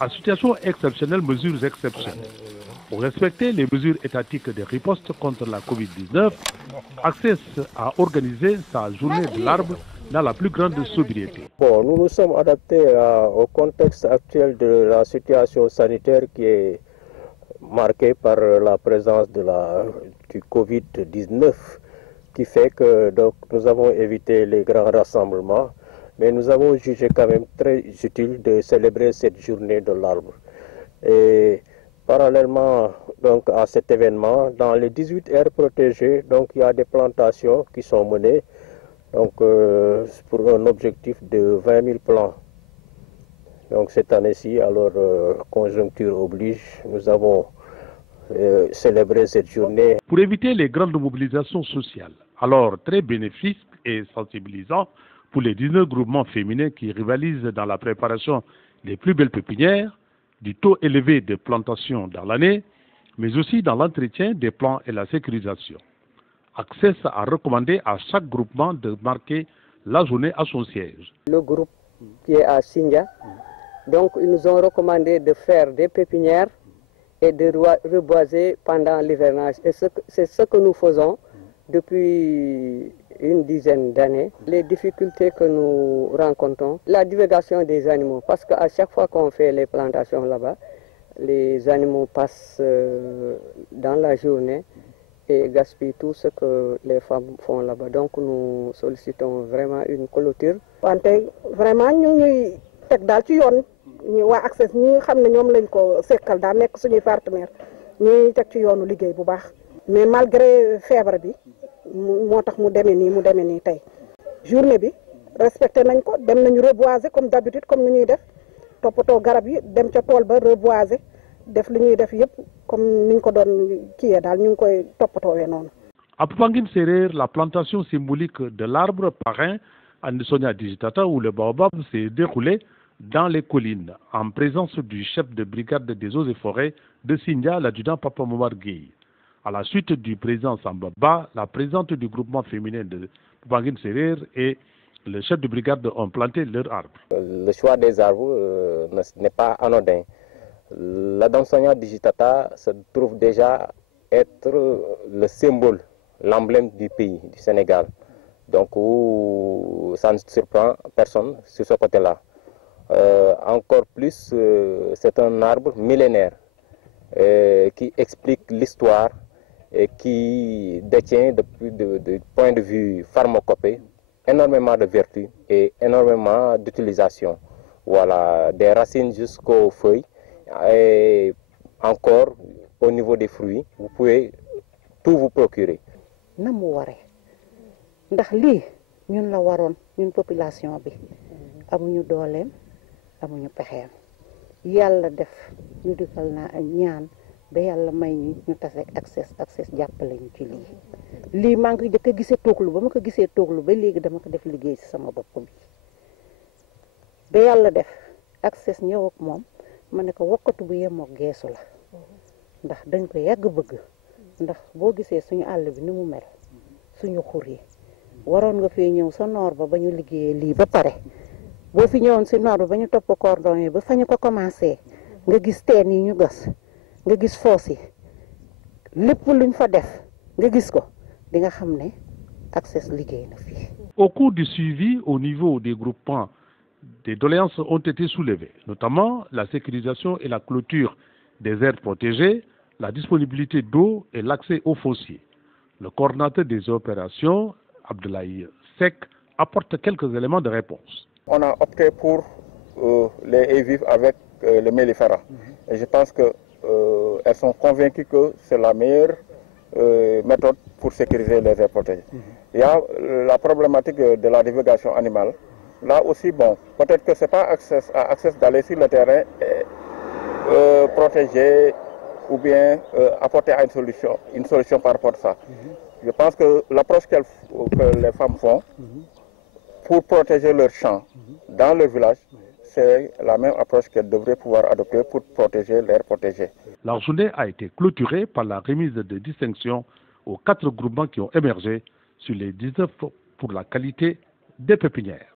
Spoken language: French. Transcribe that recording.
À situation exceptionnelle, mesures exceptionnelles. Pour respecter les mesures étatiques de riposte contre la Covid-19, Access a organisé sa journée de l'arbre dans la plus grande sobriété. Bon, nous nous sommes adaptés au contexte actuel de la situation sanitaire qui est marquée par la présence du Covid-19, qui fait que donc, nous avons évité les grands rassemblements, mais nous avons jugé quand même très utile de célébrer cette journée de l'arbre. Et parallèlement donc, à cet événement, dans les 18 aires protégées, donc, il y a des plantations qui sont menées donc, pour un objectif de 20 000 plants. Donc cette année-ci, alors conjoncture oblige, nous avons célébré cette journée. Pour éviter les grandes mobilisations sociales, alors très bénéfiques et sensibilisants pour les 19 groupements féminins qui rivalisent dans la préparation des plus belles pépinières, du taux élevé de plantation dans l'année, mais aussi dans l'entretien des plants et la sécurisation. Access a recommandé à chaque groupement de marquer la journée à son siège. Le groupe qui est à Sindia, donc ils nous ont recommandé de faire des pépinières et de reboiser pendant l'hivernage. Et c'est ce que nous faisons depuis une dizaine d'années. Les difficultés que nous rencontrons, la divulgation des animaux, parce qu'à chaque fois qu'on fait les plantations là-bas, les animaux passent dans la journée et gaspillent tout ce que les femmes font là-bas. Donc nous sollicitons vraiment une clôture. Vraiment, nous teg daal ci yoon ñu waa Access ñi nga xam ne ñoom lañ ko sekkal daal nekk suñuy partenaire ñuy teg ci yoonu liggéey bu baax mais malgré feebar bi moo tax mu demee nii tey journée bi respecté nañ ko dem nañu reboiser comme d'habitude comme ni ñuy def toppatoo garab yi dem ca tool ba reboiser def li ñuy def yëpp comme niñ ko doon kiyee daal ñu ngi koy toppatoowee noonu. À Popenguine Sérère, la plantation symbolique de l'arbre parrain Ansonia digitata ou le baobab s'est déroulée dans les collines, en présence du chef de brigade des eaux et forêts de Sindia, l'adjudant Papa Momar Gueye. À la suite du président Sambaba, la présidente du groupement féminin de Popenguine Sérère et le chef de brigade ont planté leurs arbres. Le choix des arbres n'est pas anodin. L'Ansonia digitata se trouve déjà être le symbole, l'emblème du pays, du Sénégal. Donc ça ne surprend personne sur ce côté-là. Encore plus, c'est un arbre millénaire qui explique l'histoire et qui détient depuis du point de vue pharmacopée énormément de vertus et énormément d'utilisation. Voilà, des racines jusqu'aux feuilles et encore au niveau des fruits, vous pouvez tout vous procurer. Ndax lii ñun la waroon ñun population bi amuñu dooleem amuñu pexeem yàlla def ñu digal naa ak ñaan ba yàlla may ñu tase Access jàppale ñu ci lii maa ngi jëkk a gisee tooglu ba ma ko gisee tooglu ba léegi dama ko def liggéey ci sama bopp bi ba yàlla def Access ñëw ak moom ma ne ko wokkatu bu yemoo geesu la ndax dañ ko yàgg bëgg ndax boo gisee suñu àll bi ni mu mel suñu xur yi waroon nga fee ñëw sa noor ba ñu liggéeyee lii ba pare boo fi ñëwoon si noor ba ñu topp cordon yi ba fa ñu ko commencé nga gis teen yi ñu gas nga gis foos yi lépp luñ fa def nga gis ko di nga xam ne Access liggéey na fii. Au cours du suivi au niveau des groupements, des doléances ont été soulevées, notamment la sécurisation et la clôture des aires protégées, la disponibilité d'eau et l'accès aux fossiers. Le coordinateur des opérations, Abdoulaye Sek, apporte quelques éléments de réponse. On a opté pour les haies vives avec le mellifera. Et je pense qu'elles sont convaincues que c'est la meilleure méthode pour sécuriser les aires protégées. Il y a la problématique de la divulgation animale. Là aussi, bon, peut-être que ce n'est pas Access d'aller sur le terrain et protéger ou bien apporter une solution par rapport à ça. Je pense que l'approche que les femmes font pour protéger leurs champs dans le village, c'est la même approche qu'elles devraient pouvoir adopter pour protéger l'air protégé. La journée a été clôturée par la remise de distinctions aux 4 groupements qui ont émergé sur les 19 pour la qualité des pépinières.